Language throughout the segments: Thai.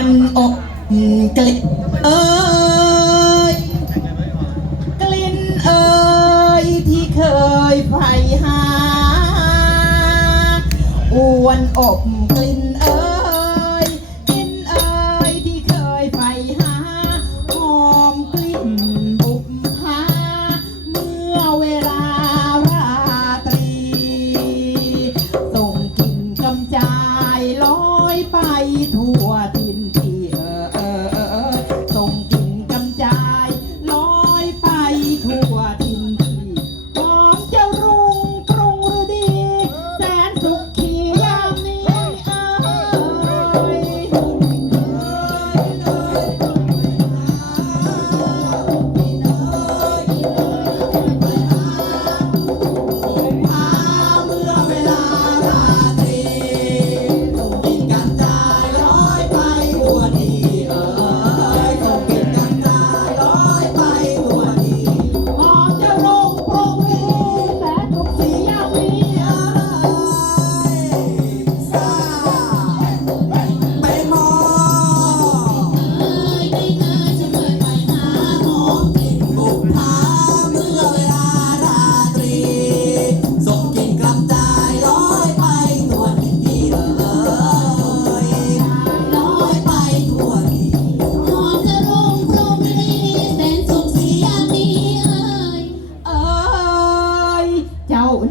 วนอกกลิ่นเอ้ยกลิ่นเอ้ยที่เคยไฝ่หาอวนอบกลิ่นเอ้ย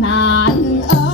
นานเออ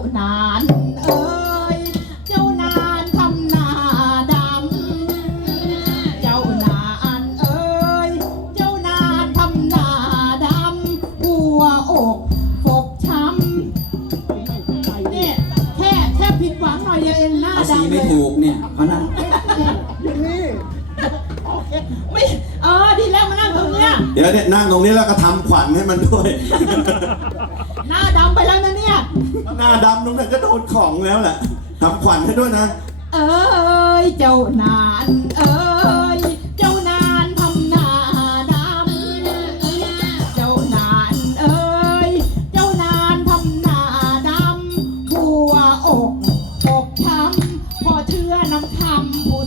านานเอ้ย เจ้านานทำหน้าดำ เจ้านานเอ้ย เจ้านานทำหน้าดำหัวอกฟกช้ำเนี่ยแค่แค่ผิดหวังหน่อยเดียวเองหน้าเอาสีดำเลไม่ยถูกเนี่ยเพราะนั้นไม่เออดีแล้วมานั่งตรงเนี้ยเดี๋ยวเนี่ยนั่งตรงนี้แล้วก็ทำขวัญให้มันด้วย หน้าดำไปแล้วนะเนี่ย หน้าดำตรงนั้นก็โดนของแล้วแหละทำขวัญให้ด้วยนะ เอ้ยเจ้านานเอ้ยเจ้านานทำหน้าดำเจ้านานเอ้ยเจ้านานทำหน้าดำหัวอกอกช้ำพอเชื่อน้ำคำผู้